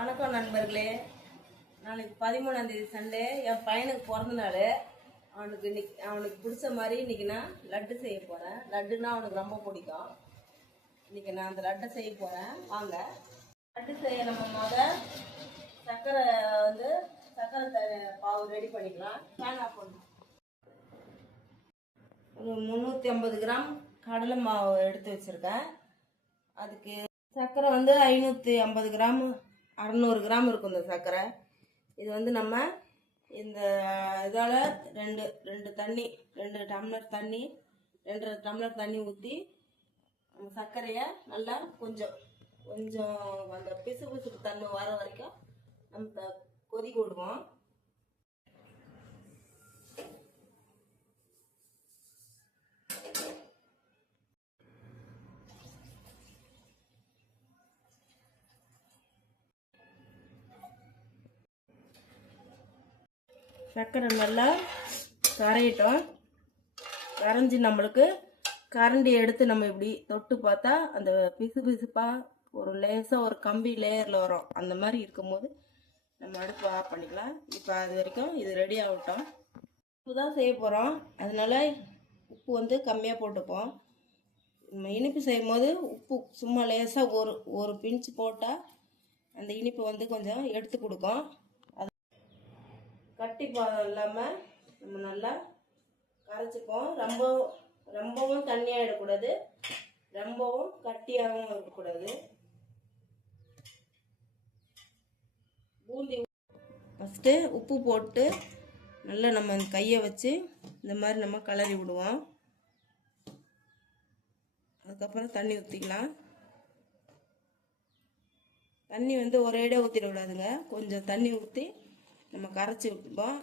வணக்கம் நண்பர்களே. நாளைக்கு 13ஆம் தேதி சண்டே என் பையனுக்கு பிறந்த நாள். அவனுக்கு பிடிச்ச மாதிரி இன்னைக்கு நான் லட்டு செய்ய போகிறேன். லட்டுன்னா அவனுக்கு ரொம்ப பிடிக்கும். இன்னைக்கு நான் அந்த லட்டை செய்ய போகிறேன். வாங்க லட்டு செய்ய நம்ம சர்க்கரை பாவு ரெடி பண்ணிக்கலாம். ஃபேன் ஆஃப் பண்ணணும். ஒரு 350 கிராம் கடலை மாவு எடுத்து வச்சுருக்கேன். அதுக்கு சர்க்கரை 550 கிராம் 600 கிராம் இருக்கும் இந்த சர்க்கரை. இது நம்ம இந்த இதால் ரெண்டு டம்ளர் தண்ணி 2.5 டம்ளர் தண்ணி ஊற்றி நம்ம சர்க்கரையை நல்லா கொஞ்சம் அந்த பிசு தன்மை வர வரைக்கும் நம்ம கொதிக்க விடுவோம். சர்க்கரை நல்லா கரையிட்டோம். கரைஞ்சி நம்மளுக்கு கரண்டி எடுத்து நம்ம இப்படி தொட்டு பார்த்தா அந்த பிசுப்பாக ஒரு லேசாக ஒரு கம்பி லேயரில் வரும். அந்த மாதிரி இருக்கும்போது நம்ம அடுப்பு ஆஃப் பண்ணிக்கலாம். இப்போ அது வரைக்கும் இது ரெடி ஆகட்டும். உப்பு தான் செய்ய போகிறோம், அதனால உப்பு கம்மியாக போட்டுப்போம். நம்ம இனிப்பு செய்யும் போது உப்பு சும்மா லேசாக ஒரு பிஞ்சு போட்டால் அந்த இனிப்பு கொஞ்சம் எடுத்து கொடுக்கும். கட்டி பாதம் இல்லாமல் நம்ம நல்லா கரைச்சிப்போம். ரொம்பவும் தண்ணியாகிடக்கூடாது, ரொம்பவும் கட்டியாகவும் இருக்கக்கூடாது. பூந்தி ஃபஸ்ட்டு உப்பு போட்டு நல்லா நம்ம கையை வச்சு இந்த மாதிரி நம்ம கிளறி விடுவோம். அதுக்கப்புறம் தண்ணி ஊற்றிக்கலாம். தண்ணி ஒரேடியாக ஊற்றிடக்கூடாதுங்க. கொஞ்சம் தண்ணி ஊற்றி நம்ம கரைச்சி விட்டுப்போம்.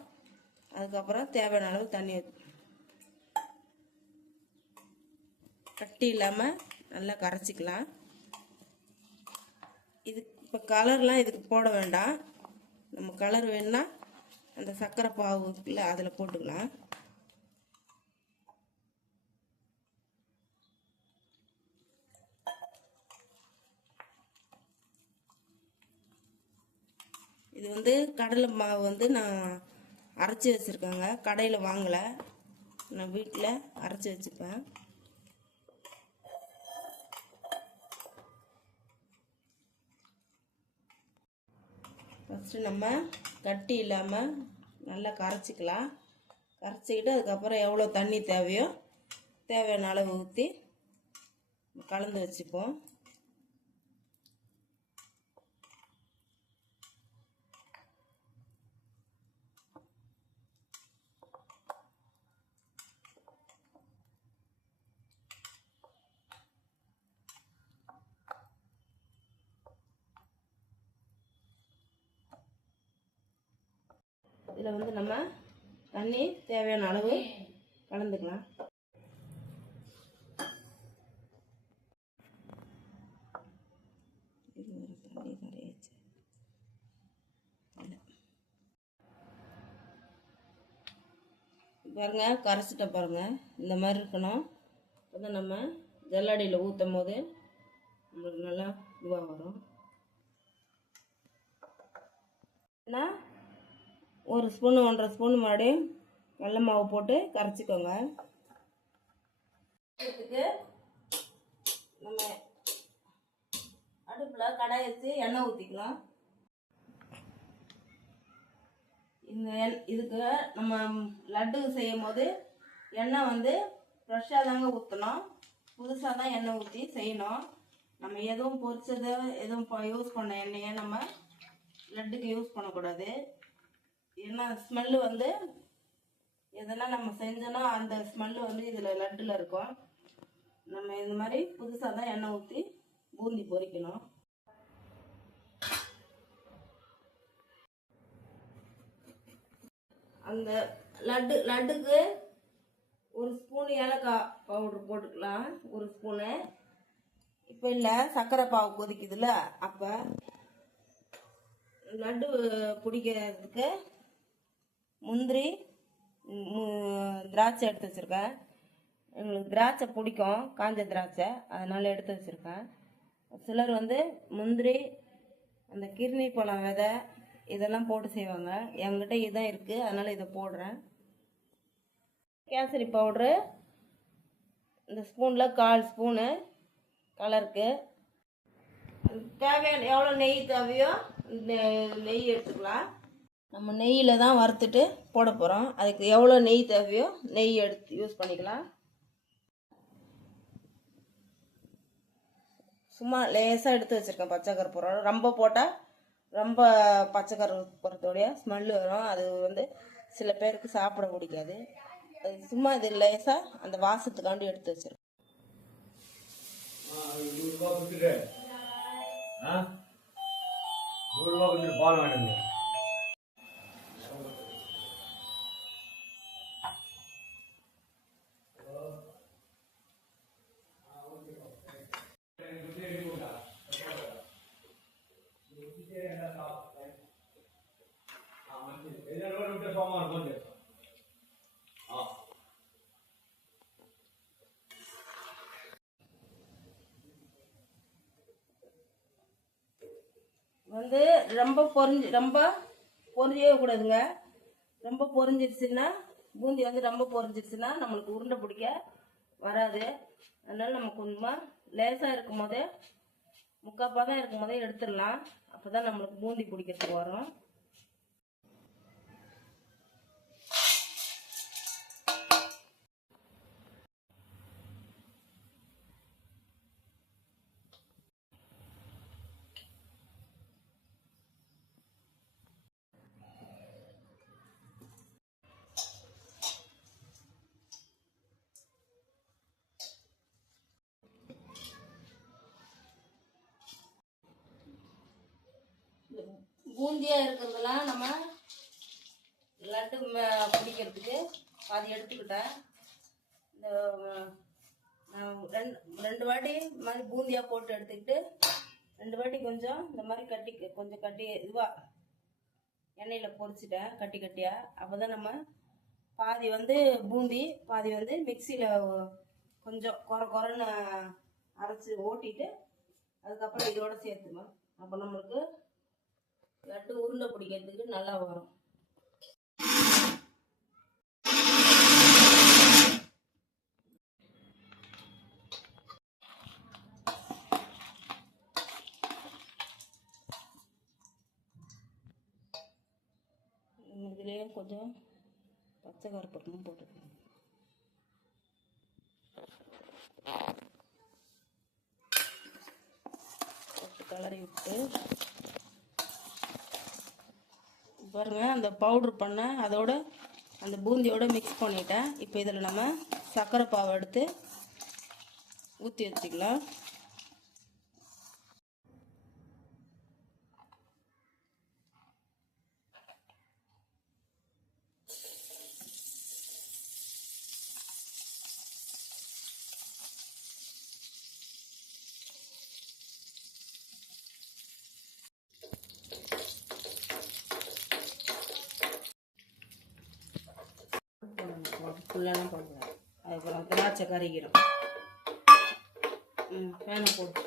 அதுக்கப்புறம் தேவையான அளவு தண்ணி கட்டி இல்லாமல் நல்லா கரைச்சிக்கலாம். இப்போ கலர்லாம் இதுக்கு போட வேண்டாம். நம்ம கலர் வேணுன்னா அந்த சர்க்கரை பாவு இருக்குல்ல அதில் போட்டுக்கலாம். இது கடலை மாவு நான் அரைச்சி வச்சுருக்கேங்க. கடையில் வாங்கலை, நான் வீட்டில் அரைச்சி வச்சுப்பேன். ஃபஸ்ட்டு நம்ம கட்டி இல்லாமல் நல்லா கரைச்சிக்கலாம். கரைச்சிக்கிட்டு அதுக்கப்புறம் எவ்வளோ தண்ணி தேவையோ தேவையான அளவு ஊற்றி கலந்து வச்சுப்போம். இதில் நம்ம தண்ணி தேவையான அளவு கலந்துக்கலாம். பாருங்க, கரைச்சிட்ட பாருங்க, இந்த மாதிரி இருக்கணும். நம்ம ஜல்லடியில் ஊற்றும் போது நம்மளுக்கு நல்லா இதுவாக வரும். ஒரு ஸ்பூனு 1.5 ஸ்பூன் மாதிரி கடலை மாவு போட்டு கரைச்சிக்கோங்க. இதுக்கு நம்ம அடுப்பில் கடாய் வச்சு எண்ணெய் ஊற்றிக்கலாம். இதுக்கு நம்ம லட்டு செய்யும் போது எண்ணெய் ஃப்ரெஷ்ஷாக தாங்க ஊற்றணும். புதுசாக தான் எண்ணெய் ஊற்றி செய்யணும். நம்ம எதுவும் பொரிச்சதை எதுவும் யூஸ் பண்ண எண்ணெயை நம்ம லட்டுக்கு யூஸ் பண்ணக்கூடாது. ஏன்னா ஸ்மெல்லு எதனா நம்ம செஞ்சோன்னா அந்த ஸ்மெல்லு இதில் லட்டில் இருக்கும். நம்ம இந்த மாதிரி புதுசாக தான் எண்ணெய் ஊற்றி பூந்தி பொரிக்கணும். அந்த லட்டுக்கு 1 ஸ்பூன் ஏலக்காய் பவுடர் போட்டுக்கலாம். 1 ஸ்பூனு. இப்போ இல்லை, சர்க்கரை பாவு கொதிக்குதுல்ல, அப்போ லட்டு பிடிக்கிறதுக்கு முந்திரி திராட்சை எடுத்து வச்சுருக்கேன். எங்களுக்கு திராட்சை பிடிக்கும், காஞ்ச திராட்சை, அதனால் எடுத்து வச்சுருக்கேன். சிலர் முந்திரி அந்த கிர்னி பழம் விதை இதெல்லாம் போட்டு செய்வாங்க. என்கிட்ட இதுதான் இருக்குது, அதனால் இதை போடுறேன். கேசரி பவுட்ரு இந்த ஸ்பூனில் 1/4 ஸ்பூனு கலருக்கு. தேவையான எவ்வளோ நெய் தேவையோ நெய் எடுத்துக்கலாம். நம்ம நெய்யில் தான் வறுத்துட்டு போட போகிறோம். அதுக்கு எவ்வளோ நெய் தேவையோ நெய் எடுத்து யூஸ் பண்ணிக்கலாம். சும்மா லேசாக எடுத்து வச்சுருக்கேன் பச்சை கற்பூரம். ரொம்ப போட்டால் ரொம்ப பச்சை கற்பூரத்தோடைய ஸ்மெல்லு வரும். அது வந்து சில பேருக்கு சாப்பிட பிடிக்காது. அது சும்மா இது லேசாக அந்த வாசத்துக்காண்டி எடுத்து வச்சுருக்கேன். வந்து ரொம்ப பொரிஞ்சவே கூடாதுங்க. ரொம்ப பொரிஞ்சிருச்சுன்னா பூந்தி வந்து ரொம்ப பொரிஞ்சிருச்சுன்னா நம்மளுக்கு உருண்டை பிடிக்க வராது. அதனால நம்ம கொஞ்சமாக லேசாக இருக்கும் போதே முக்காப்பாதான் இருக்கும் போதே எடுத்துடலாம். அப்போ தான் நம்மளுக்கு பூந்தி பிடிக்கிறதுக்கு வரும். பூந்தியாக இருக்கிறதெல்லாம் நம்ம லட்டு பிடிக்கிறதுக்கு பாதி எடுத்துக்கிட்டேன். இந்த ரெண்டு வாட்டி மாதிரி பூந்தியாக போட்டு எடுத்துக்கிட்டு 2 வாட்டி கொஞ்சம் இந்த மாதிரி கொஞ்சம் கட்டி இதுவாக எண்ணெயில் பொரிச்சிட்டேன் கட்டி கட்டியாக. அப்போ தான் நம்ம பாதி வந்து பூந்தி பாதி வந்து மிக்சியில் கொஞ்சம் குறைன்னு அரைச்சி ஓட்டிட்டு அதுக்கப்புறம் இதோட சேர்த்துக்கணும். அப்போ நம்மளுக்கு லட்டு உருண்டை பிடிக்கிறதுக்கு நல்லா வரும். இதுலேயே கொஞ்சம் பச்சை கருப்பட்டமும் போட்டுக்கணும். போட்டு கலரி விட்டு பாருங்க, அந்த பவுட்ரு பண்ண அதோட அந்த பூந்தியோட மிக்ஸ் பண்ணிட்டேன். இப்போ இதில் நம்ம சர்க்கரை பாவை எடுத்து ஊற்றி வச்சுக்கலாம். ஃபுல்லாலாம் போடுவேன். அதுக்கப்புறம் திராட்சை கறிக்கிறோம். பேனை போட்டு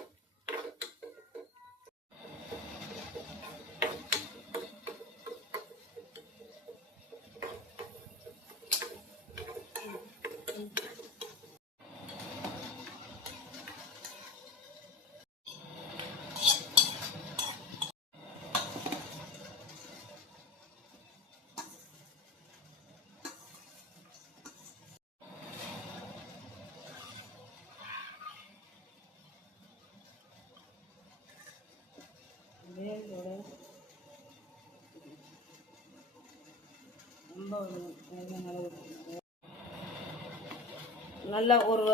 நல்லா ஒரு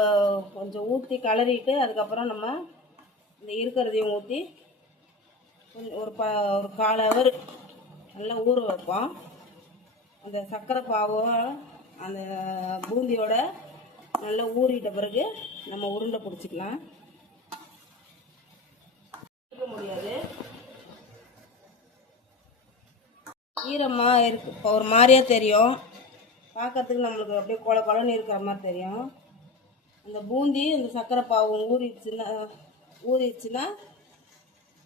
கொஞ்சம் ஊற்றி கலரிட்டு அதுக்கப்புறம் நம்ம இந்த இருக்கிறதையும் ஊற்றி ஒரு 1/4 ஹவர் நல்லா ஊற வைப்போம். அந்த சர்க்கரை பாவும் அந்த பூந்தியோட நல்லா ஊறிட்ட பிறகு நம்ம உருண்டை பிடிச்சிக்கலாம். இருக்க முடியாது, ஈரமாக இருக்கு. இப்போ ஒரு மாதிரியா தெரியும் பார்க்கறதுக்கு, நம்மளுக்கு அப்படியே கொலன்னு இருக்கிற மாதிரி தெரியும். அந்த பூந்தி அந்த சர்க்கரை பாவு ஊறிடுச்சுன்னா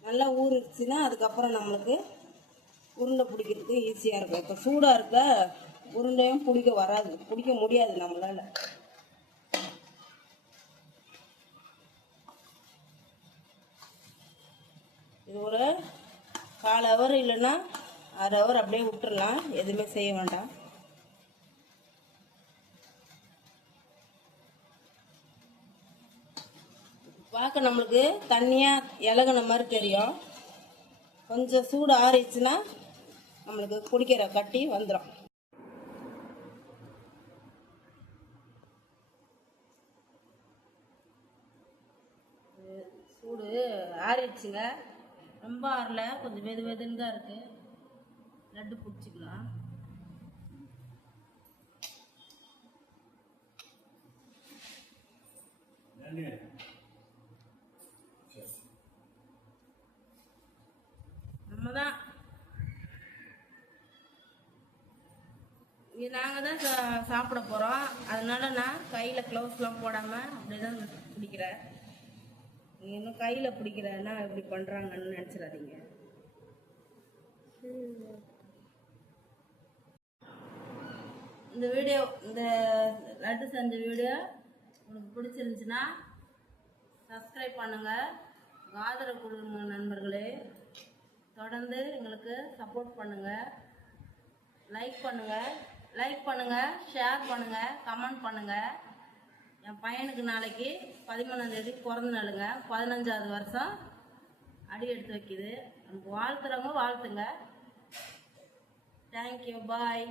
நல்லா ஊறிடுச்சுன்னா அதுக்கப்புறம் நம்மளுக்கு உருண்டை பிடிக்கிறதுக்கு ஈஸியாக இருக்கும். இப்போ சூடாக இருக்க உருண்டையும் பிடிக்க முடியாது நம்மளால். இது ஒரு 1/4 ஹவர் இல்லைன்னா 1/2 ஹவர் அப்படியே விட்டுறலாம், எதுவுமே செய்ய வேண்டாம். பார்க்க நம்மளுக்கு தண்ணியாக இலகுன மாதிரி தெரியும். கொஞ்சம் சூடு ஆறிடுச்சுன்னா நம்மளுக்கு பிடிக்கிற கட்டி வந்துடும். சூடு ஆறிடுச்சுங்க, ரொம்ப ஆறல, கொஞ்சம் வெதுன்னு தான் இருக்கு. லட்டு பிடிச்சிக்கலாம். நம்ம தான் இங்கே நாங்கள் தான் சாப்பிட போகிறோம். அதனால நான் கையில் க்ளவுஸ்லாம் போடாமல் அப்படியே தான் பிடிக்கிறேன். நீங்கள் இன்னும் கையில் பிடிக்கிறேன்னா இப்படி பண்ணுறாங்கன்னு நினச்சிடாதீங்க. இந்த லட்டு செஞ்ச வீடியோ உங்களுக்கு பிடிச்சிருந்துச்சுன்னா சப்ஸ்கிரைப் பண்ணுங்கள். ஆதரவு கொடுங்க நண்பர்களே. தொடர்ந்து எங்களுக்கு சப்போர்ட் பண்ணுங்கள். லைக் பண்ணுங்கள், ஷேர் பண்ணுங்கள், கமெண்ட் பண்ணுங்கள். என் பையனுக்கு நாளைக்கு 13ஆம் தேதி பிறந்த நாளுங்க. 15வது வருஷம் அடி எடுத்து வைக்குது. நமக்கு வாழ்த்துறவங்க வாழ்த்துங்க. தேங்க்யூ, பாய்.